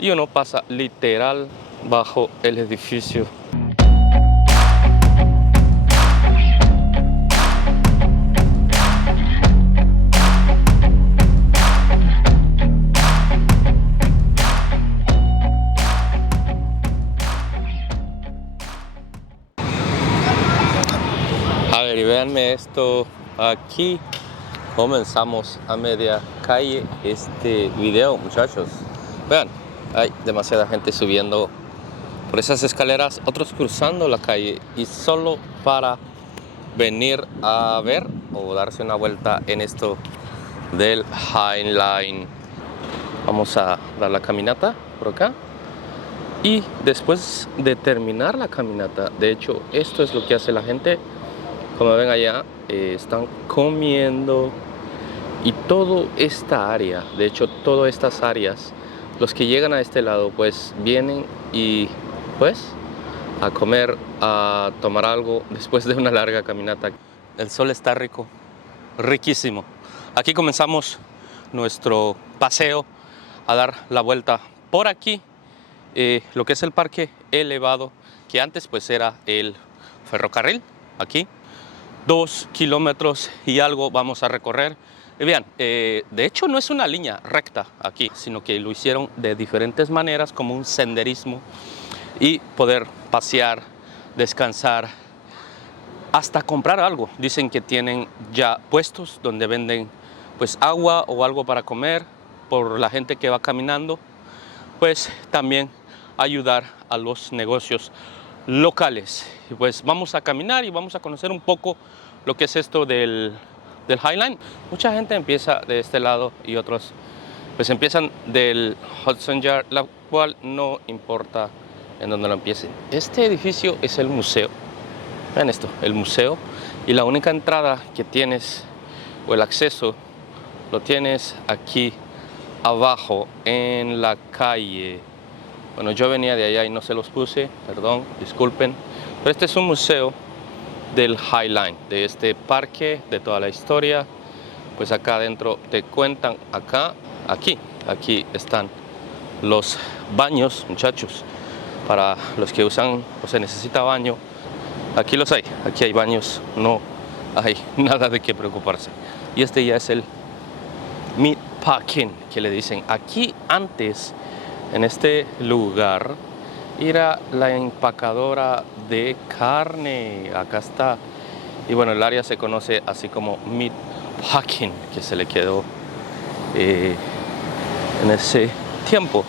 y uno pasa literal bajo el edificio. A ver, y véanme esto aquí. Comenzamos a media calle este video, muchachos. Vean, hay demasiada gente subiendo por esas escaleras, otros cruzando la calle y solo para venir a ver o darse una vuelta en esto del High Line. Vamos a dar la caminata por acá y después de terminar la caminata, de hecho esto es lo que hace la gente. Como ven allá, están comiendo y toda esta área, de hecho todas estas áreas, los que llegan a este lado pues vienen y pues a comer, a tomar algo después de una larga caminata. El sol está rico, riquísimo. Aquí comenzamos nuestro paseo a dar la vuelta por aquí, lo que es el parque elevado, que antes pues era el ferrocarril. Aquí 2 kilómetros y algo vamos a recorrer. Y vean, de hecho no es una línea recta aquí, sino que lo hicieron de diferentes maneras, como un senderismo, y poder pasear, descansar, hasta comprar algo. Dicen que tienen ya puestos donde venden pues agua o algo para comer por la gente que va caminando, pues también ayudar a los negocios locales. Y pues vamos a caminar y vamos a conocer un poco lo que es esto del High Line. Mucha gente empieza de este lado y otros pues empiezan del Hudson Yard, la cual no importa en donde lo empiecen. Este edificio es el museo. Vean esto, el museo, y la única entrada que tienes o el acceso lo tienes aquí abajo en la calle. Bueno, yo venía de allá y no se los puse, perdón, disculpen, pero este es un museo del High Line, de este parque, de toda la historia. Pues acá adentro te cuentan, aquí están los baños, muchachos, para los que usan o se necesita baño. Aquí los hay, aquí hay baños, no hay nada de qué preocuparse. Y este ya es el meat packing, que le dicen. Aquí antes, en este lugar, era la empacadora de carne. Acá está. Y bueno, el área se conoce así como meat packing, que se le quedó en ese tiempo.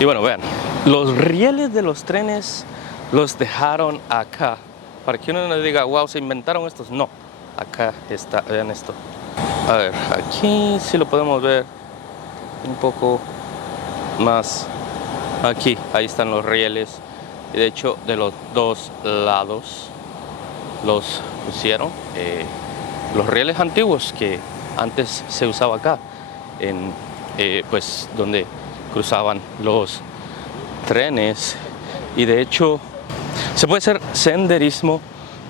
Y bueno, vean, los rieles de los trenes los dejaron acá. Para que uno no diga, wow, se inventaron estos. No, acá está, vean esto. A ver, aquí sí lo podemos ver un poco más. Aquí, ahí están los rieles. Y de hecho, de los dos lados los pusieron. Los rieles antiguos que antes se usaba acá, pues donde cruzaban los trenes. Y de hecho, se puede hacer senderismo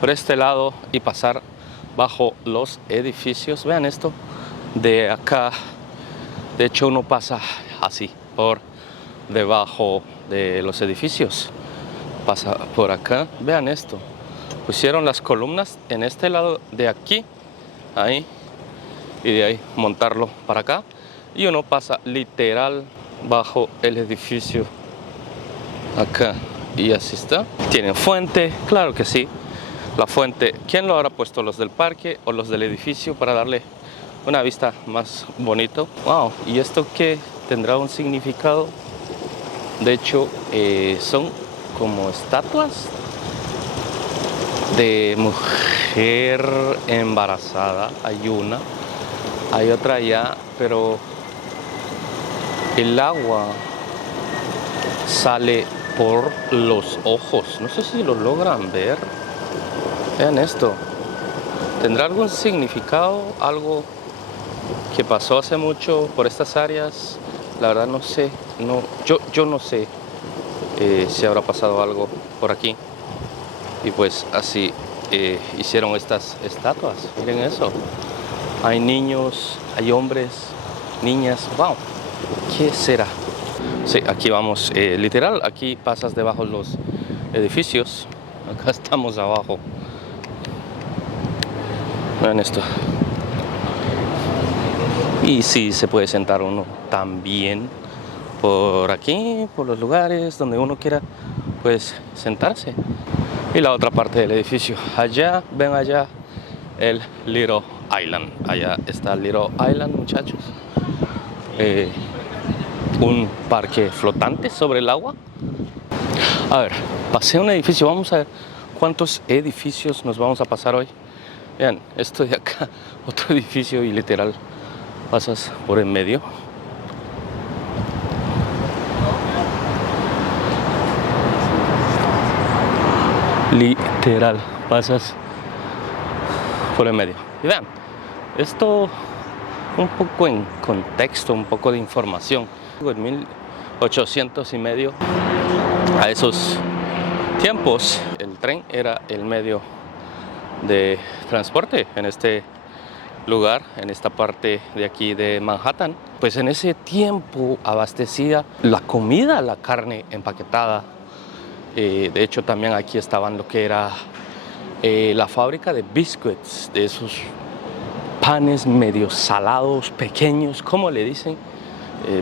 por este lado y pasar bajo los edificios. Vean esto de acá. De hecho, uno pasa así por debajo de los edificios. Pasa por acá. Vean esto. Pusieron las columnas en este lado de aquí, ahí, y de ahí montarlo para acá. Y uno pasa literal bajo el edificio acá. Y así está. Tienen fuente, claro que sí. La fuente, ¿quién lo habrá puesto? ¿Los del parque o los del edificio para darle una vista más bonito? Wow, ¿y esto qué? ¿Tendrá un significado? De hecho, son como estatuas de mujer embarazada. Hay una, hay otra allá, pero el agua sale por los ojos. No sé si lo logran ver. Vean esto. ¿Tendrá algún significado? Algo que pasó hace mucho por estas áreas. La verdad no sé. Yo no sé si habrá pasado algo por aquí. Y pues así hicieron estas estatuas. Miren eso. Hay niños, hay hombres, niñas. Wow, ¿qué será? Sí, aquí vamos, literal, aquí pasas debajo de los edificios. Acá estamos abajo. Vean esto. Y sí, se puede sentar uno también por aquí, por los lugares donde uno quiera, pues sentarse. Y la otra parte del edificio, allá, ven allá, el Little Island. Allá está el Little Island, muchachos. Un parque flotante sobre el agua. A ver, pasé un edificio, vamos a ver cuántos edificios nos vamos a pasar hoy. Vean, esto de acá, otro edificio y literal pasas por en medio. Literal, pasas por en medio. Y vean, esto un poco en contexto, un poco de información. En 1800 y medio, a esos tiempos, el tren era el medio de transporte en este lugar, en esta parte de aquí de Manhattan. Pues en ese tiempo abastecía la comida, la carne empaquetada. De hecho, también aquí estaban lo que era la fábrica de biscuits, de esos panes medio salados, pequeños, ¿cómo le dicen?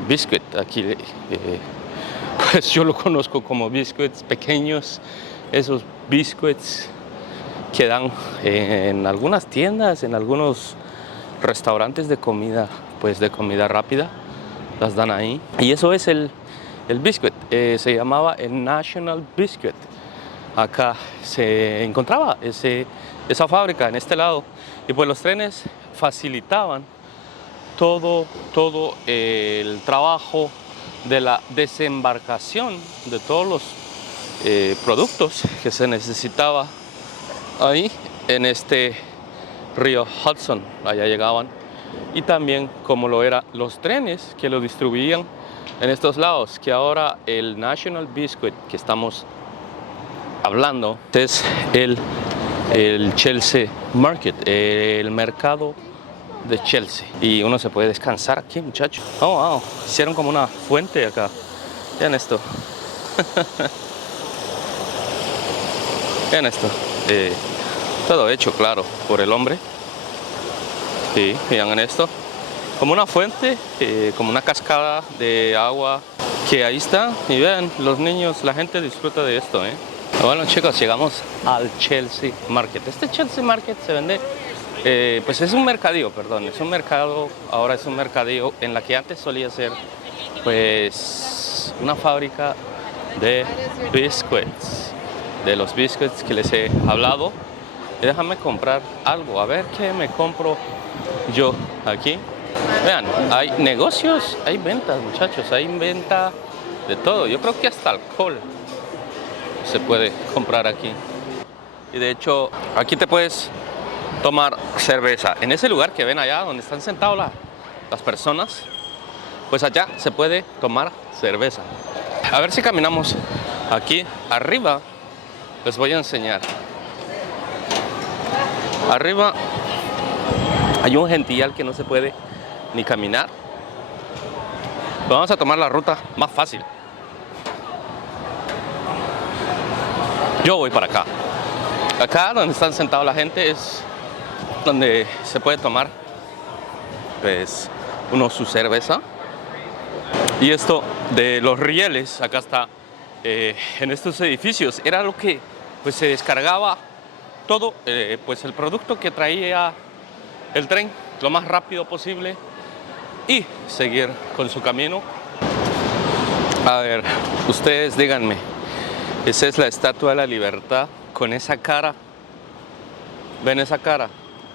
Biscuit, aquí pues yo lo conozco como biscuits pequeños, esos biscuits que dan en algunas tiendas, en algunos restaurantes de comida, pues de comida rápida, las dan ahí. Y eso es el biscuit, se llamaba el National Biscuit. Acá se encontraba esa fábrica en este lado, y pues los trenes facilitaban todo el trabajo de la desembarcación de todos los productos que se necesitaba ahí en este río Hudson. Allá llegaban, y también como lo eran los trenes que lo distribuían en estos lados, que ahora el National Biscuit que estamos hablando es el Chelsea Market, el mercado de Chelsea. Y uno se puede descansar aquí, muchachos. Oh, wow, hicieron como una fuente acá. Vean esto. Vean esto. Todo hecho, claro, por el hombre. Sí, vean esto. Como una fuente, como una cascada de agua que ahí está. Y vean, los niños, la gente disfruta de esto, Bueno, chicos, llegamos al Chelsea Market. Este Chelsea Market se vende, pues es un mercadillo, perdón, es un mercado, ahora es un mercadillo en la que antes solía ser, pues, una fábrica de biscuits, de los biscuits que les he hablado. Y déjame comprar algo, a ver qué me compro yo aquí. Vean, hay negocios, hay ventas, muchachos, hay venta de todo. Yo creo que hasta alcohol se puede comprar aquí. Y de hecho, aquí te puedes tomar cerveza. En ese lugar que ven allá, donde están sentados las personas, pues allá se puede tomar cerveza. A ver si caminamos aquí arriba. Les voy a enseñar. Arriba hay un gentillal que no se puede ni caminar. Pero vamos a tomar la ruta más fácil. Yo voy para acá. Acá donde están sentados la gente es donde se puede tomar, pues, uno su cerveza. Y esto de los rieles, acá está, en estos edificios, era lo que, pues, se descargaba todo, pues, el producto que traía el tren lo más rápido posible y seguir con su camino. A ver, ustedes díganme, esa es la Estatua de la Libertad con esa cara. ¿Ven esa cara?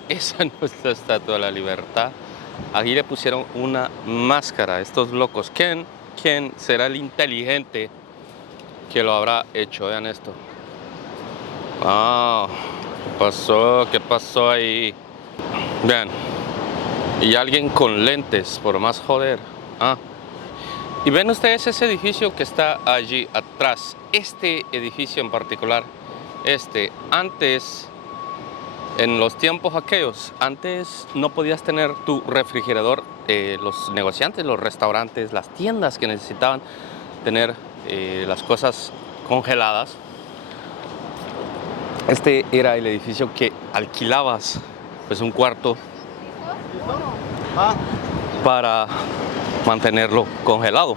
Esa no es la Estatua de la Libertad. Aquí le pusieron una máscara a estos locos. ¿Quién será el inteligente que lo habrá hecho? Vean esto. Ah, ¿qué pasó ahí? Vean. Y alguien con lentes, por más joder. Y ven ustedes ese edificio que está allí atrás. Este edificio en particular, antes En los tiempos aquellos, antes no podías tener tu refrigerador, los negociantes, los restaurantes, las tiendas que necesitaban tener las cosas congeladas. Este era el edificio que alquilabas, pues un cuarto para mantenerlo congelado.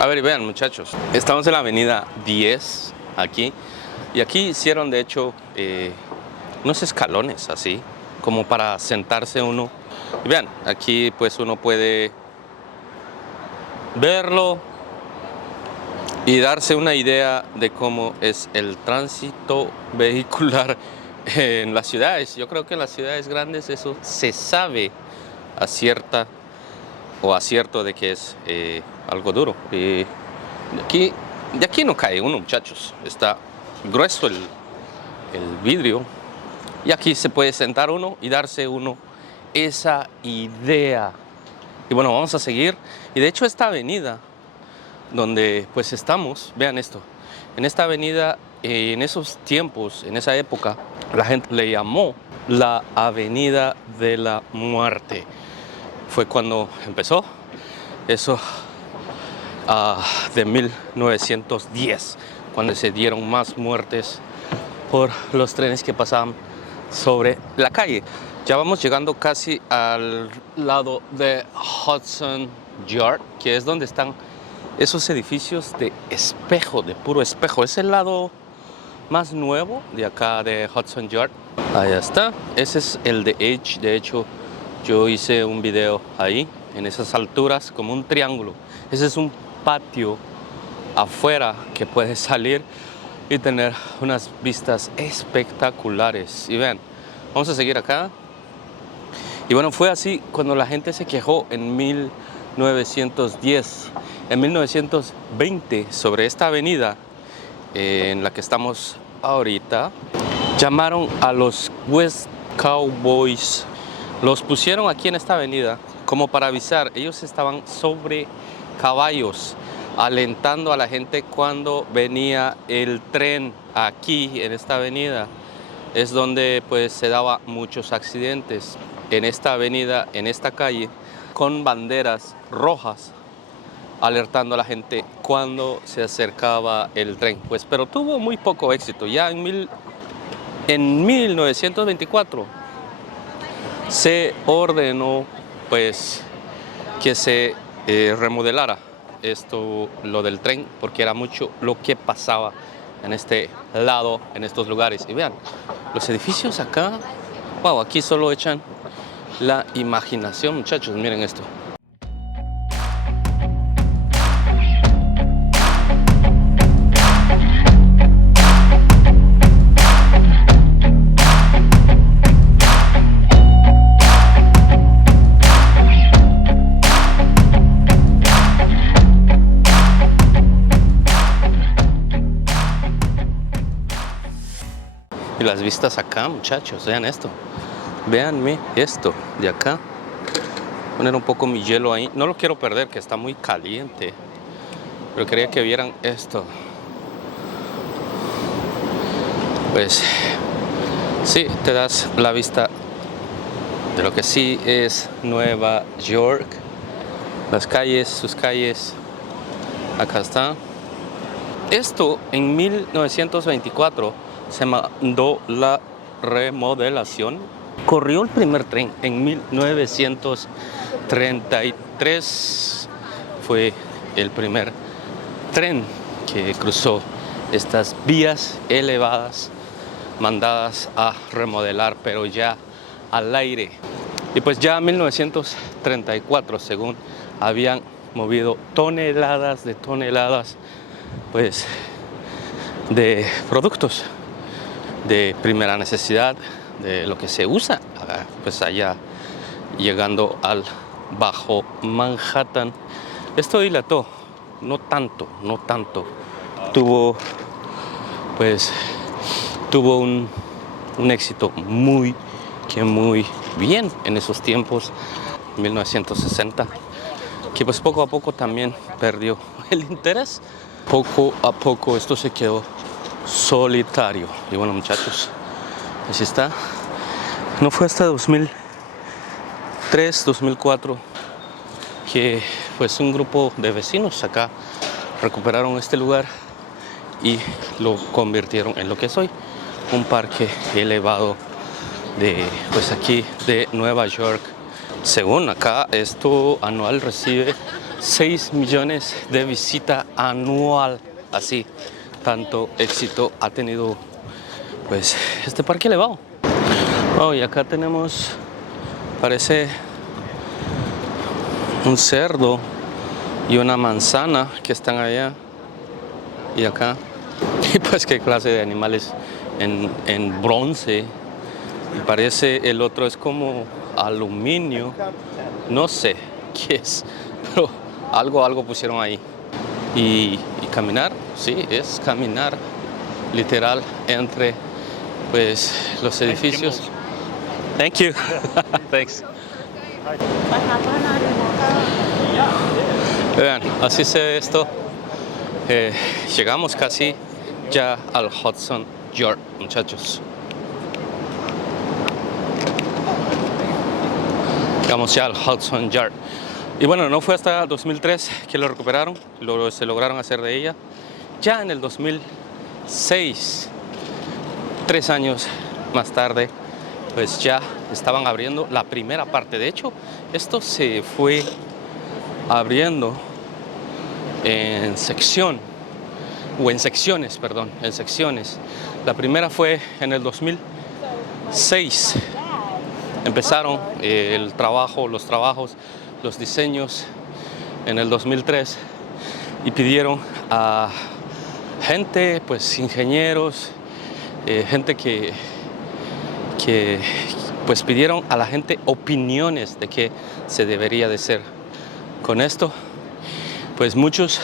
A ver, y vean muchachos, estamos en la avenida 10 aquí, y aquí hicieron de hecho unos escalones así, como para sentarse uno. Y vean, aquí pues uno puede verlo y darse una idea de cómo es el tránsito vehicular en las ciudades. Yo creo que en las ciudades grandes eso se sabe a acierto de que es algo duro. De aquí no cae uno, muchachos. Está grueso el vidrio. Y aquí se puede sentar uno y darse uno esa idea. Y bueno, vamos a seguir. Y de hecho esta avenida donde pues estamos, vean esto. En esta avenida, en esos tiempos, en esa época, la gente le llamó la Avenida de la Muerte. Fue cuando empezó eso de 1910, cuando se dieron más muertes por los trenes que pasaban sobre la calle. Ya vamos llegando casi al lado de Hudson Yard, que es donde están esos edificios de espejo, de puro espejo. Es el lado más nuevo de acá de Hudson Yard. Ahí está, ese es el de Edge. De hecho, yo hice un video ahí, en esas alturas, como un triángulo. Ese es un patio afuera que puedes salir y tener unas vistas espectaculares. Y vean, vamos a seguir acá. Y bueno, fue así cuando la gente se quejó en 1910. En 1920, sobre esta avenida en la que estamos ahorita, llamaron a los West Cowboys. Los pusieron aquí en esta avenida como para avisar. Ellos estaban sobre caballos, alentando a la gente cuando venía el tren aquí en esta avenida. Es donde pues se daba muchos accidentes. En esta avenida, en esta calle, con banderas rojas, alertando a la gente cuando se acercaba el tren. Pues, pero tuvo muy poco éxito. Ya en 1924 se ordenó pues que se remodelara esto, lo del tren, porque era mucho lo que pasaba en este lado, en estos lugares. Y vean, los edificios acá, wow, aquí solo echan la imaginación, muchachos, miren esto. Y las vistas acá, muchachos, vean esto. Véanme esto de acá. Poner un poco mi hielo ahí. No lo quiero perder, que está muy caliente. Pero quería que vieran esto. Pues sí, te das la vista de lo que sí es Nueva York. Las calles, sus calles. Acá está. Esto en 1924 se mandó la remodelación. Corrió el primer tren en 1933. Fue el primer tren que cruzó estas vías elevadas, mandadas a remodelar, pero ya al aire. Y pues ya en 1934, según habían movido toneladas de toneladas, pues, de productos de primera necesidad, de lo que se usa, pues allá llegando al Bajo Manhattan. Esto dilató, no tanto, tuvo un éxito muy bien en esos tiempos, 1960, que pues poco a poco también perdió el interés. Poco a poco esto se quedó solitario. Y bueno, muchachos, Así está. No fue hasta 2003, 2004 que pues un grupo de vecinos acá recuperaron este lugar y lo convirtieron en lo que es hoy, un parque elevado de pues aquí de Nueva York. Según acá, esto anual recibe 6 millones de visita anual. Así, tanto éxito ha tenido pues este parque elevado. Oh, y acá tenemos, parece un cerdo y una manzana que están allá y acá. Y pues qué clase de animales en bronce. Y parece el otro es como aluminio. No sé qué es, pero algo pusieron ahí. Y caminar, sí, es caminar literal entre pues los edificios. Thank you. Thanks. Vean, así se ve esto. Llegamos casi ya al Hudson Yard, muchachos. Llegamos ya al Hudson Yard. Y bueno, no fue hasta 2003 que lo recuperaron, se lograron hacer de ella. Ya en el 2006, 3 años más tarde, pues ya estaban abriendo la primera parte. De hecho, esto se fue abriendo en secciones. La primera fue en el 2006. Empezaron los diseños en el 2003 y pidieron a gente, pues ingenieros, gente que pues pidieron a la gente opiniones de qué se debería de hacer con esto. Pues muchos,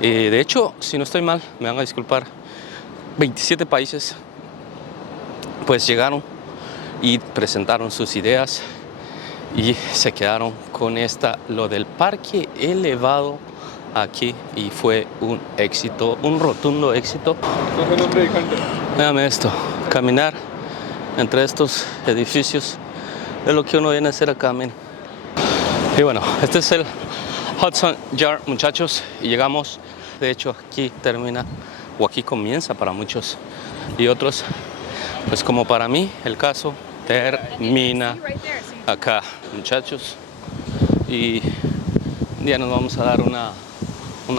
de hecho, si no estoy mal, me van a disculpar, 27 países pues llegaron y presentaron sus ideas y se quedaron con lo del parque elevado aquí, y fue un éxito, un rotundo éxito. Véame esto, caminar entre estos edificios es lo que uno viene a hacer acá, miren. Y bueno, este es el Hudson Yard, muchachos, y llegamos, de hecho aquí termina, o aquí comienza para muchos, y otros, pues como para mí, el caso termina acá, muchachos. Y un día nos vamos a dar una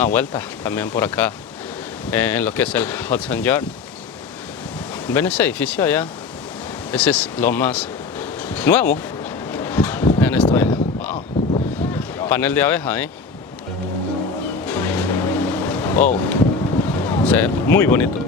vuelta también por acá en lo que es el Hudson Yard. ¿Ven ese edificio allá? Ese es lo más nuevo. Vean esto allá. Wow. Panel de abeja, ¿eh? Oh, se ve muy bonito.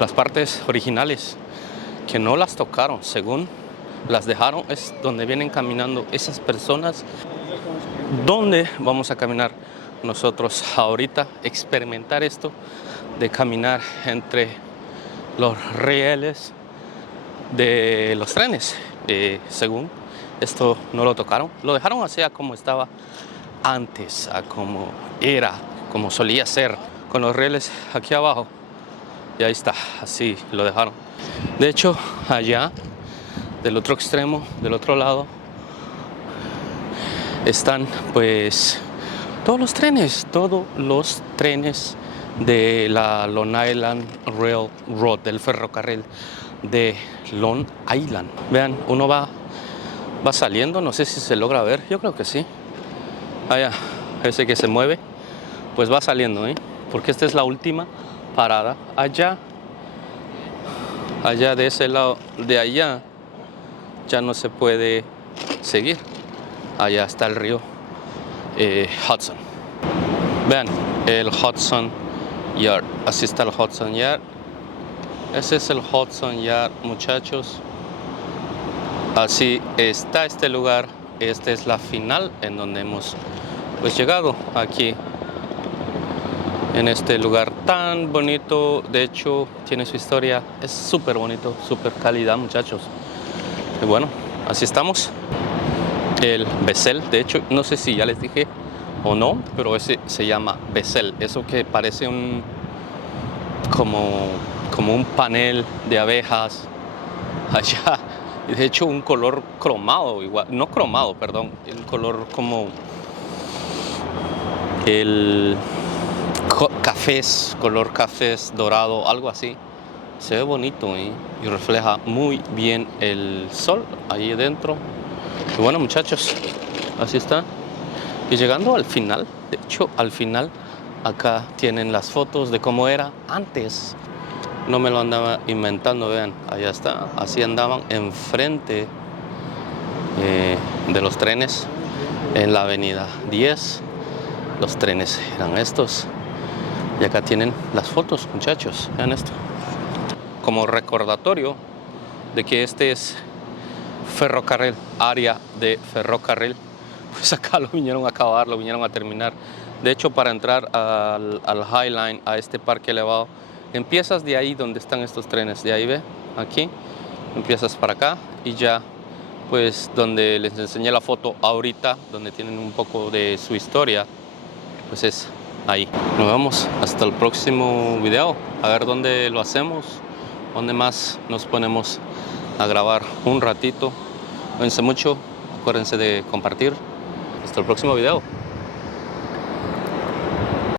Las partes originales que no las tocaron, según las dejaron, es donde vienen caminando esas personas. ¿Dónde vamos a caminar nosotros ahorita? Experimentar esto de caminar entre los rieles de los trenes. Según esto no lo tocaron, lo dejaron así a como estaba antes, a como era, como solía ser, con los rieles aquí abajo. Y ahí está, así lo dejaron. De hecho, allá, del otro extremo, del otro lado, están pues todos los trenes de la Long Island Railroad, del ferrocarril de Long Island. Vean, uno va saliendo, no sé si se logra ver, yo creo que sí. Allá, ese que se mueve, pues va saliendo, porque esta es la última parada. Allá de ese lado, de allá, ya no se puede seguir. Allá está el río Hudson. Vean, el Hudson Yard. Así está el Hudson Yard. Ese es el Hudson Yard, muchachos. Así está este lugar. Esta es la final en donde hemos pues llegado aquí en este lugar tan bonito. De hecho tiene su historia, es súper bonito, súper calidad, muchachos. Y bueno, así estamos. El Bezel, de hecho no sé si ya les dije o no, pero ese se llama Bezel. Eso que parece un como un panel de abejas allá. De hecho un color cromado, igual, no cromado, perdón, el color como el cafés, color cafés dorado, algo así. Se ve bonito y refleja muy bien el sol ahí dentro. Y bueno, muchachos, así está. Y llegando al final, de hecho al final, acá tienen las fotos de cómo era antes. No me lo andaba inventando, vean, allá está, así andaban enfrente de los trenes en la avenida 10. Los trenes eran estos. Y acá tienen las fotos, muchachos, vean esto. Como recordatorio de que este es ferrocarril, área de ferrocarril, pues acá lo vinieron a acabar, lo vinieron a terminar. De hecho, para entrar al High Line, a este parque elevado, empiezas de ahí donde están estos trenes, de ahí ve, aquí, empiezas para acá y ya, pues donde les enseñé la foto ahorita, donde tienen un poco de su historia, pues es ahí. Nos vemos hasta el próximo video, a ver dónde lo hacemos, dónde más nos ponemos a grabar un ratito. Cuídense mucho, acuérdense de compartir. Hasta el próximo video.